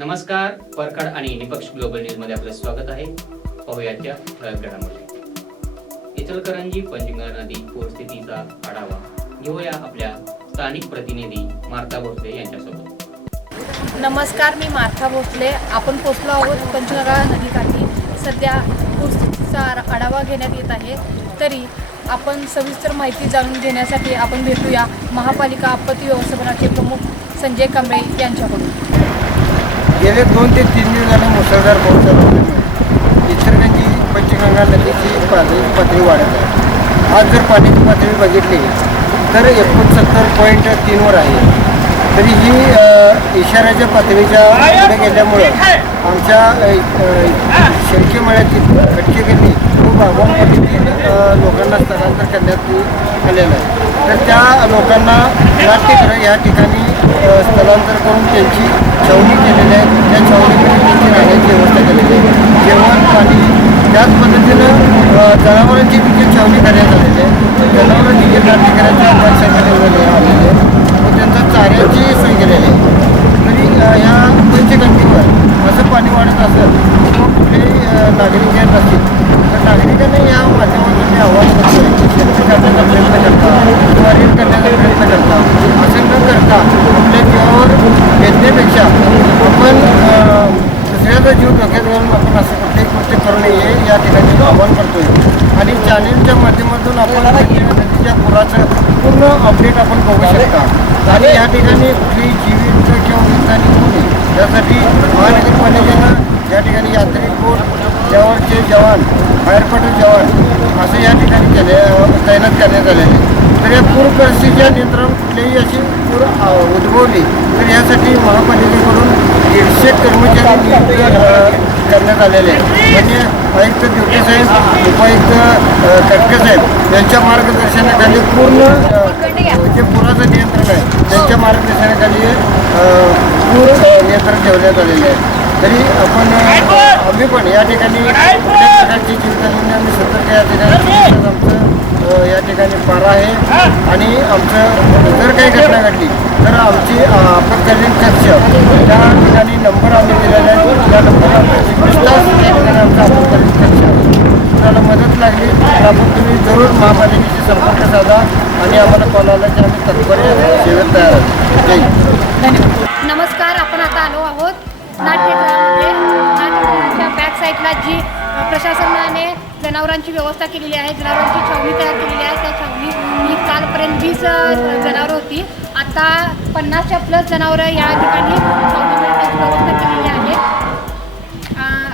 नमस्कार परखड आणि निपक्ष ग्लोबल न्यूजमध्ये आपलं स्वागत आहे. पाहुयाच्या ठळक घडामोडी इचलकरंजी पंचगंगा नदी पूरस्थितीचा आढावा घेऊया आपल्या स्थानिक प्रतिनिधी मार्ता भोसले यांच्यासोबत. नमस्कार मी मार्था भोसले. आपण पोचलो आहोत पंचगंगा नदीकाठी. सध्या पूरस्थितीचा आढावा घेण्यात येत आहे. तरी आपण सविस्तर माहिती जाणून घेण्यासाठी आपण भेटूया महापालिका आपत्ती व्यवस्थापनाचे प्रमुख संजय कांबळे यांच्याकडून. गेले दोन ते तीन दिवस झाले मुसळधार पाऊस चालू असल्यामुळे पंचगंगा नदीची पातळी पातळी वाढत आहे. आज जर पाण्याची पातळी बघितली तर एकोणसत्तर पॉईंट तीनवर आहे. तरी ही इशाऱ्याच्या पातळीच्या पुढे गेल्यामुळं आमच्या अ, मळ्यातील खटके गल्ली खूप बागवान लोकांना स्थलांतर करण्यात आलेलं आहे. तर त्या लोकांना नाट्यगृह या ठिकाणी स्थलांतर करून त्यांची छावणी केलेली आहे. त्या छावणीमध्ये त्यांची राहण्याची व्यवस्था केलेली आहे. जेवण पाणी त्याच पद्धतीनं जनावरांची देखील छावणी करण्यात आलेली आहे. जनावरं देखील करायची अभ्यासाकडे ठेवलेले आलेली आहे. व त्यांचा चाऱ्याची सोय केलेली आहे. तरी ह्या पंचगंटीवर असं पाणी वाढत असेल किंवा कुठलेही नागरिक येत असतील तर नागरिकांनी या माध्यमातून आव्हान करतोय शेती करण्याचा प्रयत्न करता किंवा रीड करण्याचा प्रयत्न करता असं न करता आपल्या जीवावर घेतण्यापेक्षा आपण दुसऱ्याचा जीव धोक्यात घालून आपण असं कुठलेही गोष्ट करू नये या ठिकाणी मी आव्हान करतोय आणि चॅनेलच्या माध्यमातून आपण नदीच्या पुराचं पूर्ण अपडेट आपण बघू शकता आणि या ठिकाणी कुठलीही जीवित किंवा विधानी होऊ नये यासाठी महानगरपालिकेनं या ठिकाणी यात्रिक बोट जवळचे जवान फायर पटेल जवान तैनात करण्यात आलेले आहे. तर या पूर परिस्थितीच्या नियंत्रण कुठलीही अशी पूर उद्भवली तर यासाठी महापालिकेकडून दीडशे कर्मचारी नियुक्त करण्यात आलेले आहेत म्हणजे आयुक्त दिवटे साहेब उपायुक्त कटके साहेब यांच्या मार्गदर्शनाखाली पूर्ण जे पुराचं नियंत्रण आहे त्यांच्या मार्गदर्शनाखाली पूर नियंत्रण ठेवण्यात आलेले आहे तरी आपण आम्ही पण या ठिकाणी कुठल्या प्रकारची चिंता घेऊन आम्ही सतर्क या ठिकाणी या ठिकाणी पारा आहे. आणि आमचं जर काही घटना घडली तर आमची आपत्कालीन कक्ष. त्या ठिकाणी नंबर आम्ही दिलेला आहे. त्या नंबरला तास त्या ठिकाणी आमचा आपत्कालीन कक्ष. तुम्हाला मदत लागली तर आपण तुम्ही जरूर महापालिकेशी संपर्क साधा आणि आम्हाला कॉल आला की आम्ही तत्पर सेवेत तयार आहोत. नमस्कार आपण आता आलो आहोत नाट्यगृहामध्ये नाट्यगृहाच्या बॅक साईडला जी प्रशासनाने जनावरांची व्यवस्था केलेली आहे. जनावरांची छावणी तयार केलेली आहे. त्या छावणी ही कालपर्यंत वीस जनावरं होती. आता पन्नासच्या प्लस जनावरं या ठिकाणी छावणीमध्ये व्यवस्था केलेली आहे.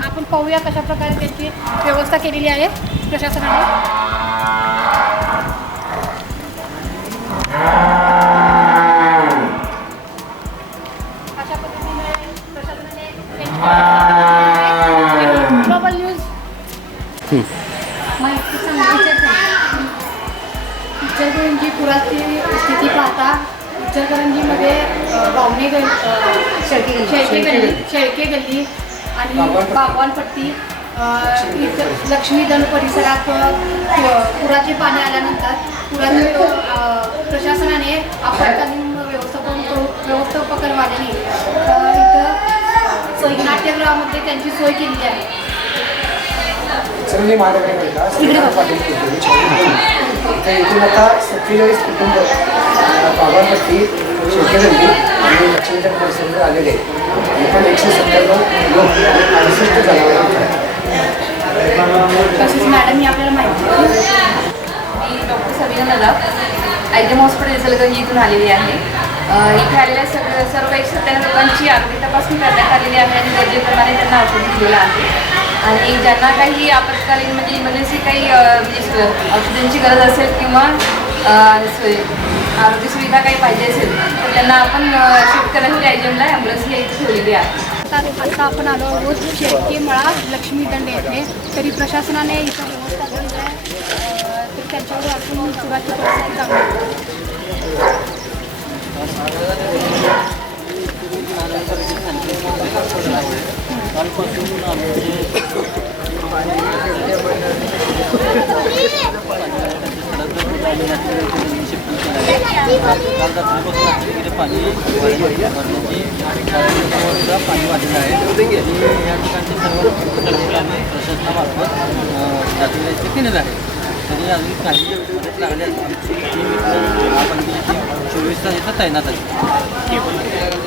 आपण पाहूया कशा प्रकारे त्याची व्यवस्था केलेली आहे प्रशासनाने. इचलकरंजी पुराची स्थिती पाहता इचलकरंजीमध्ये बावणे गल्ली. शेळके शेळके गल्ली शेळके गल्ली आणि बागवानपट्टी. लक्ष्मीदन परिसरात पुराचे पाणी आल्यानंतर पुराचे प्रशासनाने आपत्कालीन व्यवस्थापन अ, इथं सोय नाट्यगृहामध्ये त्यांची सोय केलेली आहे. चिरंजीव महानगरपालिका इथून आता सत्तेचाळीस कुटुंब बाबांपट्टी शेतकऱ्यांनी आणि लक्ष्मीच्या परिसरामध्ये आलेले आहेत. पण एकशे सत्त्याण्णव लोक अडुसष्ट जनावरांचे आहेत. तसेच मॅडम आपल्याला माहिती मी doctor Sabina Nadaf IGM hospital Ichalkaranji इथून आलेली आहे इथे आलेल्या सगळ्या सर्व एकशे सत्त्याण्णव लोकांची आरोग्य तपासणी करण्यात आलेली आहे आणि गरजेप्रमाणे त्यांना औषध दिलेलं आहे आणि ज्यांना काही आपत्कालीन म्हणजे इमर्जन्सी काही ऑक्सिजनची म्हणजे गरज असेल किंवा सोय- आरोग्य सुविधा काही पाहिजे असेल तर त्यांना आपण शिफ्ट करण्यासाठी आयजमला ॲम्ब्युलन्स ही इथे ठेवलेली आहे. आता आपण आलो आहोत शेळके मळा लक्ष्मी दंड येथे. तरी प्रशासनाने इथं व्यवस्था केली आहे. तर त्यांच्यावर आपण पुराची परिस्थिती जाणून घेऊ. काल रात्रीपासून रात्री पाणी वाढण्याची सुद्धा पाणी वाढलेलं आहे. आणि या ठिकाणचे सर्व कामे प्रशासनामार्फत जातीचे केलेलं आहे. तरी अजून काही मदत लागल्यास आमची टीम इथं टीम चोवीस तास इथं तैनात आहे.